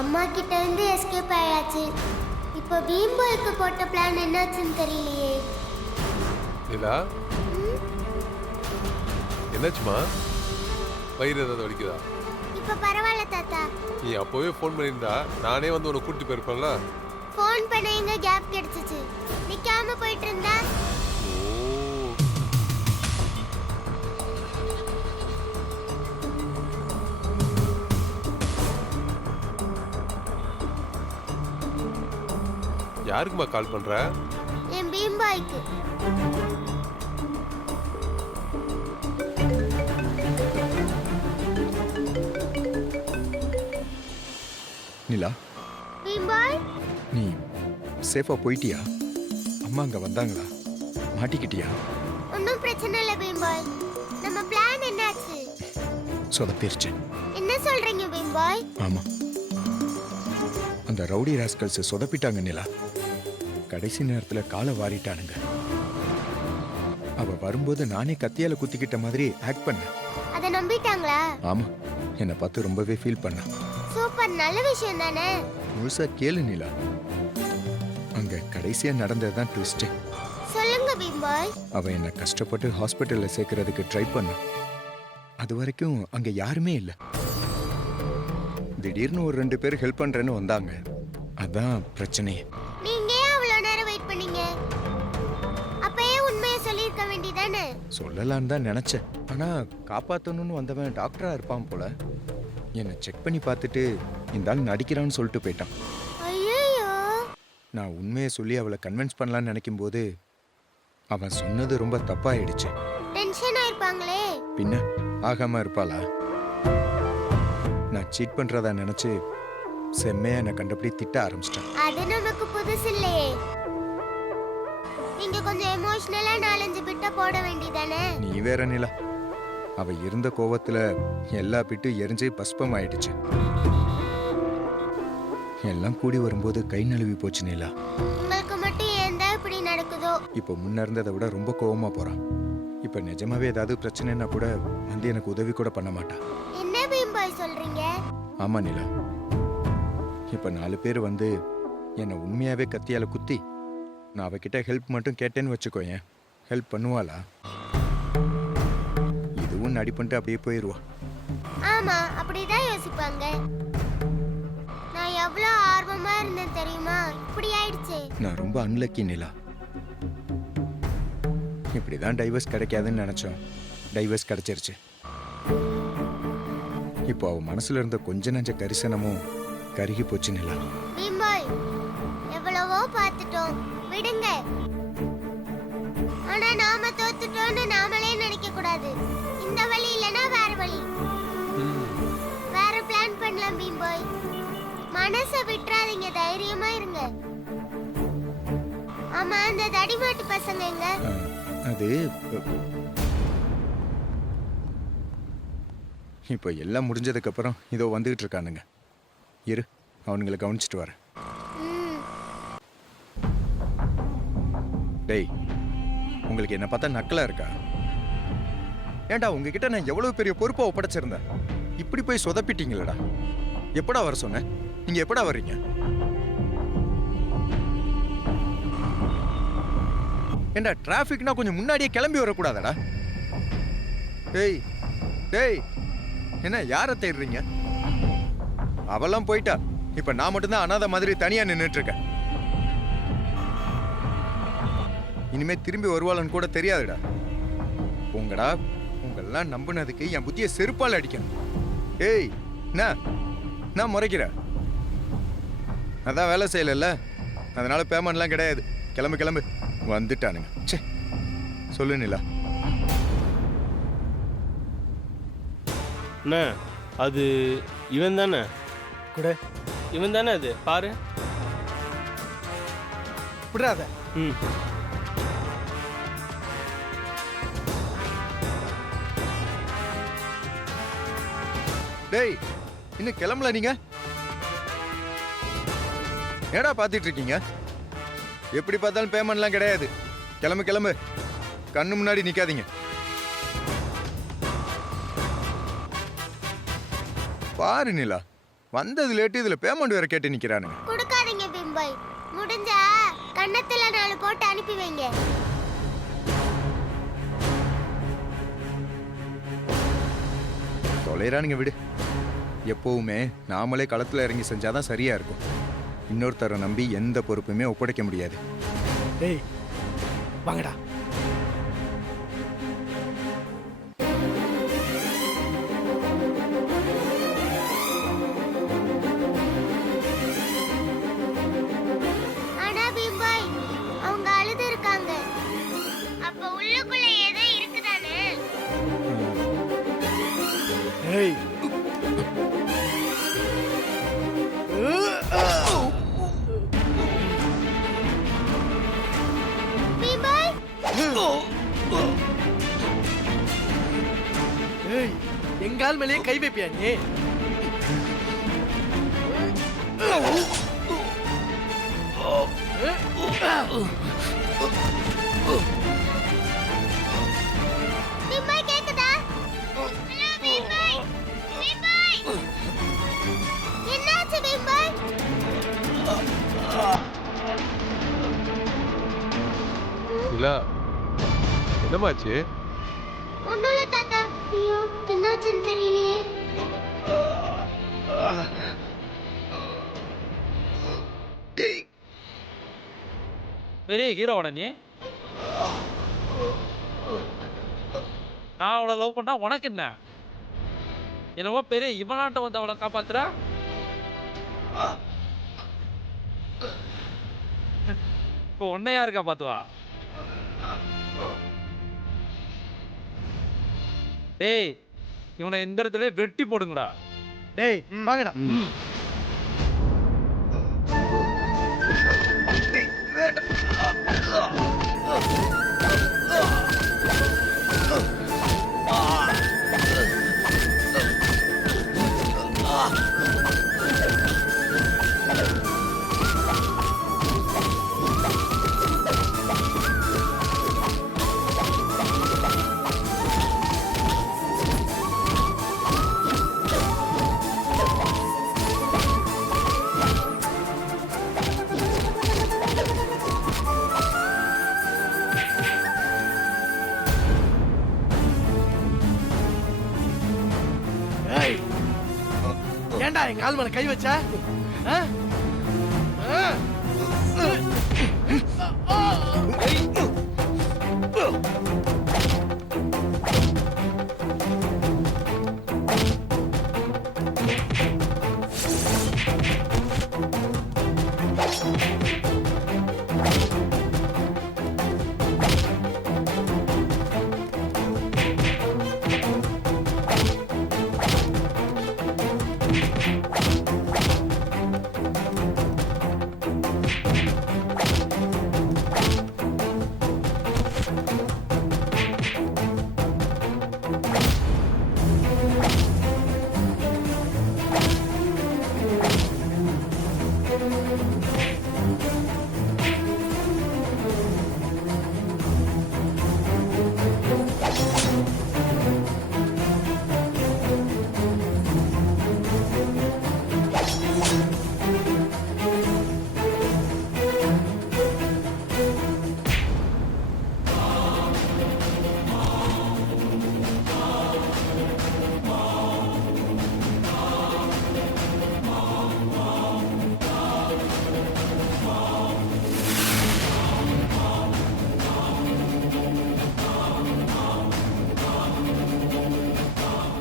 அம்மா கிட்ட இருந்து எஸ்கேப் ஆயாச்சு. இப்போ பீம்பாய்க்கு போட்ட பிளான் என்னாச்சுன்னு தெரியலையே. நிலா, என்னாச்சுமா? வயிறு ஏதாவது வலிக்குதா? இப்போ பரவாயில்ல தாத்தா. நீ அப்போவே ஃபோன் பண்ணியிருந்தா நானே வந்து உன்னை கூட்டிட்டு போயிருப்பேன்ல. ஃபோன் பண்ண எங்க கேப் கிடைச்சிச்சு. நிக்காம போயிட்டு இருந்தா. யாருக்குமா கால் பண்ற? என் பீம்பாய்க்கு. நிலா, பீம்பாய், நீ சேஃபா போயிட்டியா? அம்மா அங்க வந்தாங்களா? மாட்டிக்கிட்டியா? ஒன்றும் பிரச்சனை இல்லை பீம்பாய். நம்ம பிளான் என்னாச்சு? சொதப்பிருச்சு. என்ன சொல்றீங்க பீம்பாய்? ஆமா, அந்த ரவுடி ராஸ்கல்ஸ் சொதப்பிட்டாங்க நிலா. கடைசி நேரத்துல காலை வாரிட்டானுங்க. அவ வரும்போது நானே கத்தியால குத்திக்கிட்ட மாதிரி ஆக்ட் பண்ண. அதை நம்பிட்டாங்களா? ஆமா, என்னை பார்த்து ரொம்பவே ஃபீல் பண்ண. சூப்பர், நல்ல விஷயம் தானே. முழுசா கேளு நிலா. அங்க கடைசியா நடந்ததுதான் ட்விஸ்ட். சொல்லுங்க பீம்பாய். அவ என்ன கஷ்டப்பட்டு ஹாஸ்பிட்டல்ல சேர்க்கறதுக்கு ட்ரை பண்ண. அது வரைக்கும் அங்க யாருமே இல்ல. திடீர்னு ஒரு 2 பேர் ஹெல்ப் பண்றேன்னு வந்தாங்க. அதான் பிரச்சனையே. நீங்க ஏன் அவ்வளவு நேரம் வெயிட் பண்ணீங்க? அப்பயே உண்மையை சொல்லியிருக்க வேண்டியதானே. சொல்லலான்னு தான் நினைச்சேன். ஆனா காப்பாத்தணும்னு வந்தவன் டாக்டரா இருப்பான் போல. என்னை செக் பண்ணி பார்த்துட்டு இந்த ஆள் நடிக்கிறான்னு சொல்லிட்டு போயிட்டான். ஐயோ, நான் உண்மையை சொல்லி அவளை கன்வின்ஸ் பண்ணலான்னு நினைக்கும் போது அவன் சொன்னது ரொம்ப தப்பாயிடுச்சு. டென்ஷன் ஆயிருப்பாங்களே. பின்ன ஆகாம இருப்பாளா? நான் சீட் பண்றதா நினைச்சு செம்மையா என்னை கண்டபடி திட்ட ஆரம்பிச்சிட்டேன். அது நமக்கு புதுசு இல்லையே. நீங்க கொஞ்சம் எமோஷனலா 4-5 பிட்ட போட வேண்டியதானே. நீ வேற நிலா, அவ இருந்த கோவத்துல எல்லா பிட்டு எரிஞ்சு பஸ்பம் ஆயிடுச்சு. எல்லாம் கூடி வரும்போது கை நழுவி போச்சு நிலா. உங்களுக்கு மட்டும் ஏன் தான் இப்படி நடக்குதோ? இப்போ முன்ன இருந்ததை விட ரொம்ப கோவமா போறான். இப்ப நிஜமாவே ஏதாவது பிரச்சனைன்னா கூட வந்து எனக்கு உதவி கூட பண்ண மாட்டா. என்ன பீம்பாய் சொல்றீங்க? ஆமா நிலா, இப்ப 4 பேர் வந்து என்னை உண்மையாவே கத்தியால குத்தி நான் அவகிட்ட ஹெல்ப் மட்டும் கேட்டேன்னு வச்சுக்கோயேன், ஹெல்ப் பண்ணுவாளா? இதுவும் நடி பண்ணிட்டு அப்படியே போயிடுவா. ஆமா, அப்படிதான் யோசிப்பாங்க. நான் எவ்வளவு ஆர்வமா இருந்தேன் தெரியுமா? இப்படி ஆயிடுச்சே. நான் ரொம்ப அன்லக்கி நிலா. இப்படிதான் டைவர்ஸ் கிடைக்காதுன்னு நினைச்சோம். டைவர்ஸ் கிடைச்சிருச்சு. இப்போ அவ மனசுல இருந்த கொஞ்ச நஞ்ச கரிசனமும் கருகி போச்சு நிலா. பீம்பாய், எவ்வளவோ பார்த்துட்டோம், விடுங்க. ஆனா நாம தோத்துட்டோம்னு நாமளே நினைக்க கூடாது. இந்த வழி இல்லனா வேற வழி, வேற பிளான் பண்ணலாம் பீம்பாய். மனசை விட்டுறாதீங்க, தைரியமா இருங்க. ஆமா, அந்த தடிமாட்டு பசங்க எங்க? அது இப்போ எல்லாம் முடிஞ்சதுக்கு அப்புறம் இதோ வந்துகிட்டு இருக்கானுங்க. இரு, அவனுங்களை கவனிச்சிட்டு வரேன். டேய், உங்களுக்கு என்ன பார்த்தா நக்கலா இருக்கா? ஏண்டா, உங்ககிட்ட நான் எவ்வளவு பெரிய பொறுப்பை ஒப்படைச்சிருந்தேன், இப்படி போய் சொதப்பிட்டீங்களடா. எப்படா வர சொன்னேன்? நீங்க எப்படா வர்றீங்க? ஏண்டா, டிராஃபிக்னா கொஞ்சம் முன்னாடியே கிளம்பி வரக்கூடாதடா? டேய் டேய், என்ன யாரை தேடுறீங்க? அவெல்லாம் போயிட்டா. இப்ப நான் மட்டும்தான் அனாதை மாதிரி தனியா நின்றுட்டு இருக்கேன். இனிமே திரும்பி வருவாளன்னு கூட தெரியாதுடா. உங்கடா, உங்களெல்லாம் நம்பினதுக்கு என் புத்தியை செருப்பால் அடிக்கணும். ஏய், நான் முறைக்கிற? அதான் வேலை செய்யல, அதனால பேமெண்ட்லாம் கிடையாது. கிளம்பு கிளம்பு. வந்துட்டானுங்க. சே, சொல்லு நிலா. அண்ணா, அது இவன் தானே? கூட இவன் தானே? அது பாரு. விடாத. ம். டேய், இன்னும் கிளம்பல நீங்க? ஏடா பாத்துட்டு இருக்கீங்க? எப்படி பார்த்தாலும் பேமெண்ட்லாம் கிடையாது. கிளம்பு கிளம்பு, கண்ணு முன்னாடி நிக்காதீங்க. பாரு நிலா, வந்தது லேட்டு, இதுல பேமெண்ட் வேற கேட்டு நிக்கிறானுங்க. கொடுக்காதீங்க பீம்பாய். முடிஞ்சா கன்னத்துல 4 போட்டு அனுப்பி வைங்க. தொலைறானுங்க விடு. எப்பவுமே நாமளே களத்துல இறங்கி செஞ்சாதான் சரியா இருக்கும். இன்னொருத்தரை நம்பி எந்த பொறுப்புமே ஒப்படைக்க முடியாது. டேய் வாங்கடா. ஆனா பீம்பாய், அவங்க அழுது இருக்காங்க. அப்ப உள்ளுக்குள்ள ஏதோ இருக்குதானே? டேய் பீம்பாய், ஏய் எங்கால் மேலேயே கை வைப்பியா நீ? பீம்பாய் கேக்குதா? ஹலோ பீம்பாய், பீம்பாய். என்னாச்சு பீம்பாய்? நிலா, என்னமாச்சு? ஒண்ணும் இல்ல தாத்தா. ஐயோ, என்னாச்சுன்னு தெரியலையே. பெரிய ஹீரோவோட நீ? நான் அவளை லவ் பண்ணா உனக்கு என்ன? என்னவோ பெரிய இவனாட்ட வந்து அவளை காப்பாத்துற. இப்போ உன்னை யாரு காப்பாத்துவா? டேய் இவனை இந்த இடத்துல வெட்டி போடுங்கடா. டேய் வாங்கடா. ஏய் ஏன்டா என் கால் மேல கை வச்ச? ஆ? ஆ?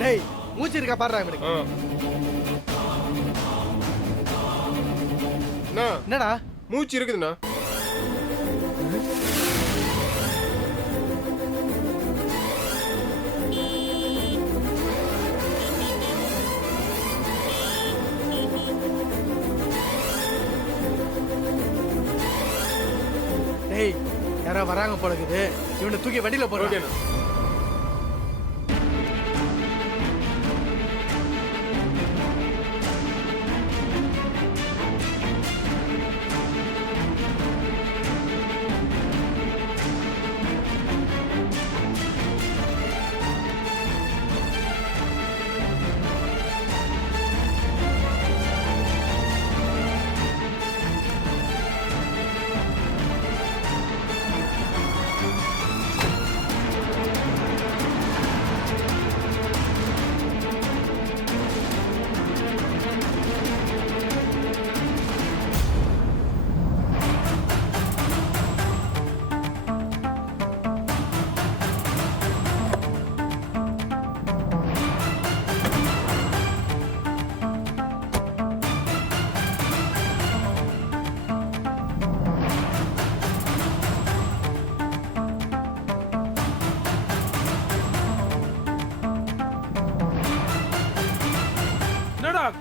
டேய் மூச்சு இருக்கா பாடுறா இவனுக்கு. என்னடா மூச்சு இருக்குதுண்ணா. டேய் யாரோ வராங்க போல இருக்குது. இவனை தூக்கி வண்டியில போடுறேன்.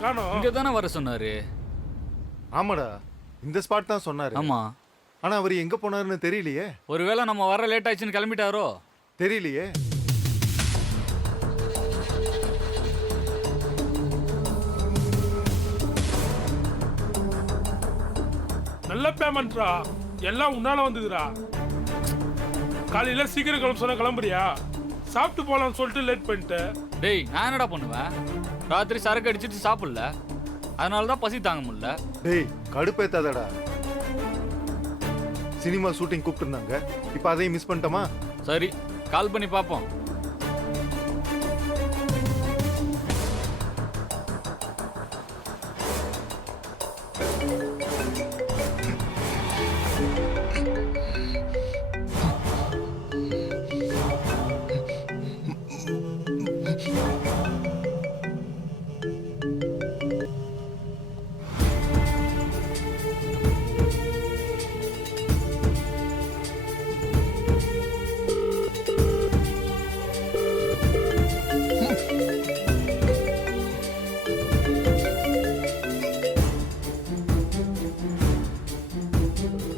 காணோம். இங்க தானே வர சொன்னாரு. ஆமாடா, இந்த ஸ்பாட் தான் சொன்னாரு. ஆமா, ஆனா அவர் எங்க போனாருன்னு தெரியலையே. ஒருவேளை நம்ம வர லேட் ஆயிடுச்சுன்னு கிளம்பிட்டாரோ? தெரியலையே. நல்ல பேமெண்ட்ரா, எல்லாம் உன்னால வந்ததுடா. காலையில சீக்கிரம் கிளம்ப சொன்னா கிளம்புறியா? சாப்பிட்டு போலாம்னு சொல்லிட்டு லேட் பண்ணிட்டு. டேய், நான் என்னடா பண்ணுவேன்? ராத்திரி சரக்கு அடிச்சிட்டு சாப்பிடல, அதனால தான் பசி தாங்க முடியல. டேய், கடுப்பேத்தாதடா. சினிமா ஷூட்டிங் கூப்பிட்டு இருந்தாங்க, இப்போ அதையும் மிஸ் பண்ணிட்டோமா? சரி, கால் பண்ணி பார்ப்போம்.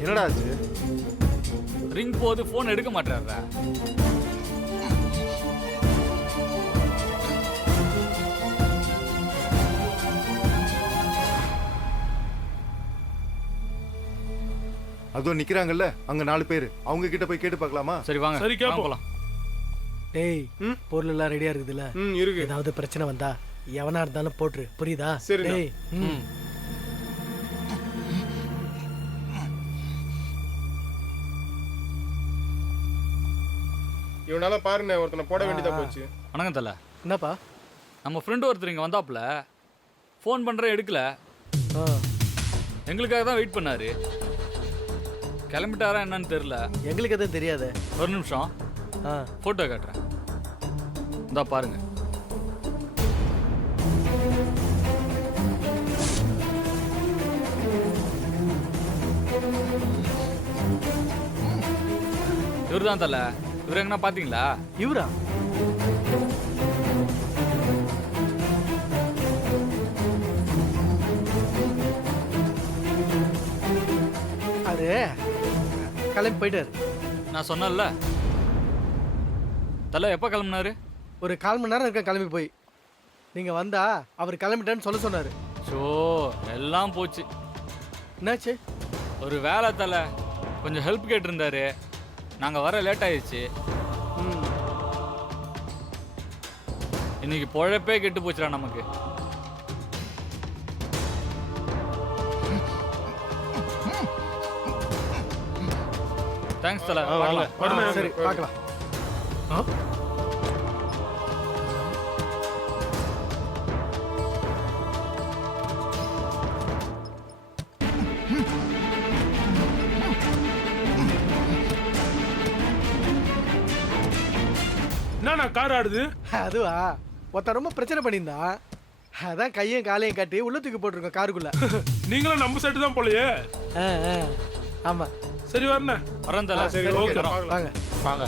என்னடா ஆச்சு? ரிங் போது போன் எடுக்க மாட்டாரா? அதோ நிக்கிறாங்கல்ல அங்க 4 பேர், அவங்க கிட்ட போய் கேட்டு பார்க்கலாமா? சரி வாங்க, சரி, கேப்போம். போலாம். டேய், பொருள் எல்லாம் ரெடியா இருக்குதுல்ல? இருக்கு. ஏதாவது பிரச்சனை வந்தா எவனா இருந்தாலும் போட்டுரு, புரியுதா? சரிண்ணா. டேய், இவனால பாருண்ணே ஒருத்தனை போட வேண்டியதா போச்சு. வணக்கம் தல. என்னப்பா? நம்ம ஃப்ரெண்டு ஒருத்தர் இங்கே வந்தாப்புல, ஃபோன் பண்ணுற எடுக்கல, ஆ, எங்களுக்காக தான் வெயிட் பண்ணாரு. கிளம்பிட்டாரா என்னன்னு தெரியல. எங்களுக்கு எதுவும் தெரியாது. ஒரு நிமிஷம், ஆ, ஃபோட்டோ காட்டுறேன். இந்தா பாருங்க. இவர் தான் தல. இவர் எங்கன்னா பார்த்தீங்களா? இவரா? அவரு கிளம்பி போயிட்டாரு. நான் சொன்னேன்ல தல, எப்போ கிளம்புனாரு? ஒரு 1/4 மணி நேரம் இருக்க கிளம்பி போய். நீங்க வந்தா அவர் கிளம்பிட்டேன்னு சொல்ல சொன்னாரு. ஷோ, எல்லாம் போச்சு. என்னாச்சு? ஒரு வேலை தல, கொஞ்சம் ஹெல்ப் கேட்டிருந்தாரு, நாங்கள் வர லேட் ஆயிடுச்சு. இன்னைக்கு பொழப்பே கெட்டு போச்சுடா நமக்கு. தேங்க்ஸ் தல. பார்க்கலாம். சரி, பார்க்கலாம். என்னண்ணா கார் ஆடுது? அதுவா, ஒருத்தன் ரொம்ப பிரச்சனை பண்ணியிருந்தான். அதான் கையும் காலையும் காட்டி உள்ள தூக்கி போட்டிருக்கோம் காருக்குள்ள. நீங்களும் நம்ம சைடு தான் போலயே. ஆ, ஆ, ஆமா. சரி வரண்ணே. வரேன் தல. சரி, ஓகே, வாங்க. வாங்க.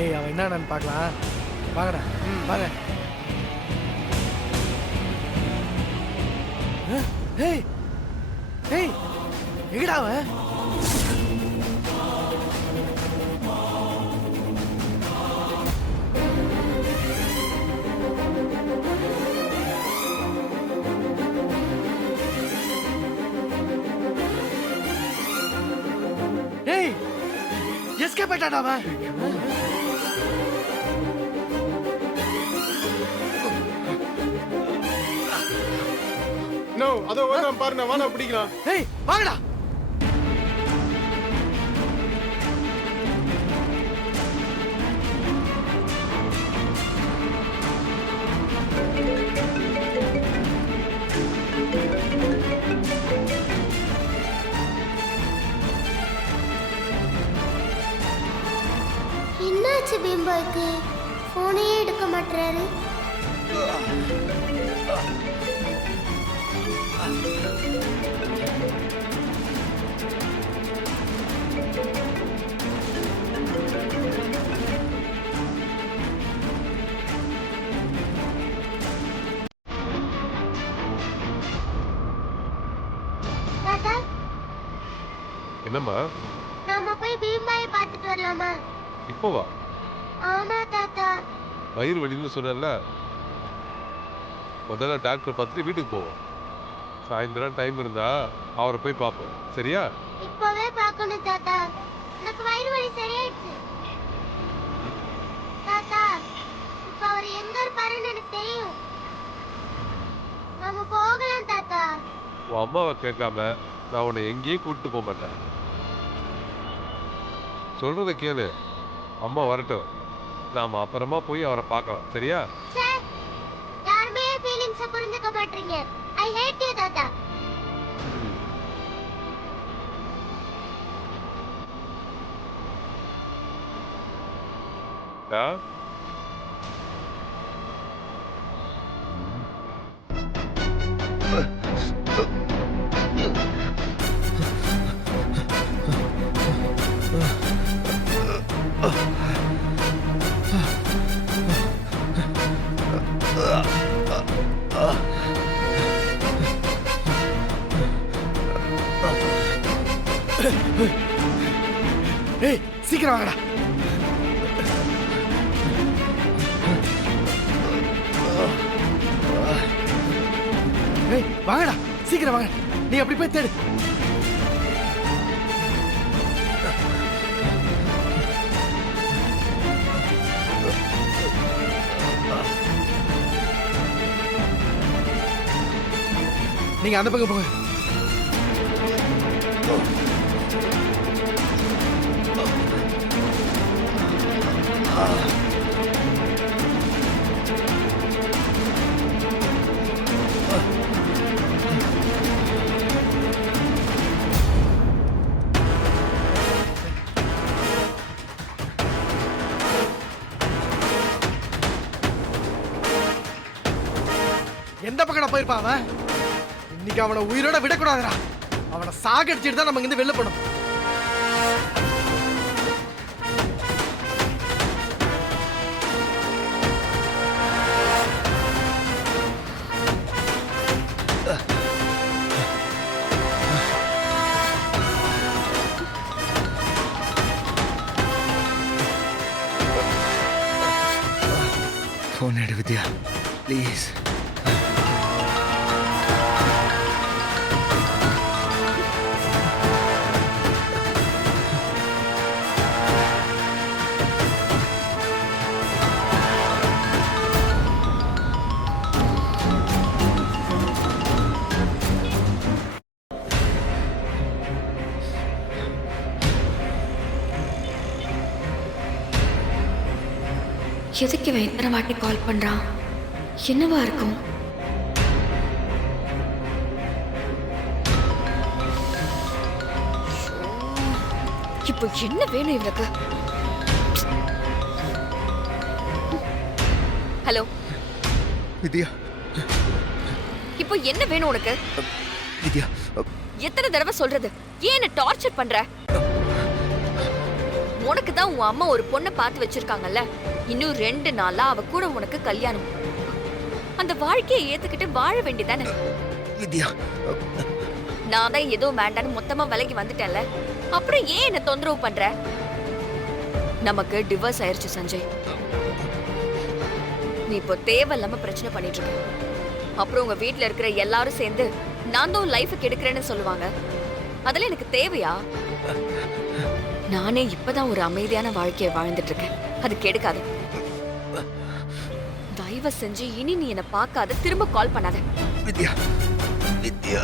ஏய், அவன் என்னன்னு பார்க்கலாம். வாங்கடா, வாங்க. ஏய், ஏய், எங்கடா அவன்? ஏய், எஸ்கேப் ஆயிட்டாடா அவன். நோ, அதோ வரலாம் பாருண்ணே, வாண்ணா பிடிக்கலாம். ஏய், வாங்கடா. என்னாச்சு பீம்பாய்க்கு போனையே எடுக்க மாட்டாரு? தாத்தா, என்னம்மா நாம போய் பீம்பாயை பார்த்துட்டு வரலாமா? இப்போ வா. ஆமா தாத்தா. வயிறு வலின்னு சொன்னேன்ல, முதல்ல டாக்டர் பார்த்துட்டு வீட்டுக்கு போவோம். சாயந்தரம் டைம் இருந்தா அவரை போய் பார்ப்போம். சரியா? இப்பவே பார்க்கணும் தாத்தா. எனக்கு வயிறு வலி சரியாயிடுச்சு. தாத்தா, இப்ப அவர் எங்க இருப்பாருன்னு எனக்கு தெரியும். நாம போகலாம் தாத்தா. உன் அம்மாவை கேட்காம நான் உன்னை எங்கேயும் கூட்டிட்டு போக மாட்டேன். சொல்றத கேளு. அம்மா வரட்டும், நாம அப்புறமா போய் அவரை பார்க்கலாம். சரியா? சார், யாருமே ஃபீலிங்ஸை புரிஞ்சுக்க மாட்டீங்க. ஐ ஹேட் யூ தாத்தா. ஆ? ஏய், சீக்கிரம் வாங்கடா. ஏய், வாங்கடா, சீக்கிரம் வாங்க. நீ அப்படி போய் தேடு. நீங்க அந்த பக்கம் போங்க. எந்த பக்கம் போயிருப்பான் அவன்? இன்னைக்கு அவனை உயிரோட விடக்கூடாதுடா. அவனை சாகடிச்சிட்டு தான் நம்ம இங்க வெளில போனோம். ஃபோன் எடு வித்யா, ப்ளீஸ். எதுக்கு இவன் இத்தனை வாட்டி கால் பண்றான்? என்னவா இருக்கும்? இப்போ என்ன வேணும் இவனுக்கு? ஹலோ வித்யா, இப்போ என்ன வேணும் உனக்கு? வித்யா, எத்தனை தடவை சொல்றது? ஏன் என்ன டார்ச்சர் பண்ற? உனக்கு தான் உன் அம்மா ஒரு பொண்ணை பார்த்து வச்சிருக்காங்கல்ல. இன்னும் 2 நாளா அவ கூட உனக்கு கல்யாணம். அந்த வாழ்க்கையை ஏத்துக்கிட்டு வாழ வேண்டியதானே? வித்யா, நான் தான் ஏதோ வேண்டான்னு மொத்தமா விலகி வந்துட்டேன்ல. அப்புறம் ஏன் என்ன தொந்தரவு பண்ற? நமக்கு டிவோர்ஸ் ஆயிருச்சு சஞ்சய். நீ இப்போ தேவையில்லாம பிரச்சனை பண்ணிட்டு இருக்க. அப்புறம் உங்க வீட்டுல இருக்கிற எல்லாரும் சேர்ந்து நான் தான் லைஃபை கெடுக்கிறேன்னு சொல்லுவாங்க. அதெல்லாம் எனக்கு தேவையா? நானே இப்பதான் ஒரு அமைதியான வாழ்க்கையை வாழ்ந்துட்டு இருக்கேன். அது கெடுக்காது. தயவு செஞ்சு இனி நீ என்ன பார்க்காத, திரும்ப கால் பண்ணாத. வித்யா, வித்யா.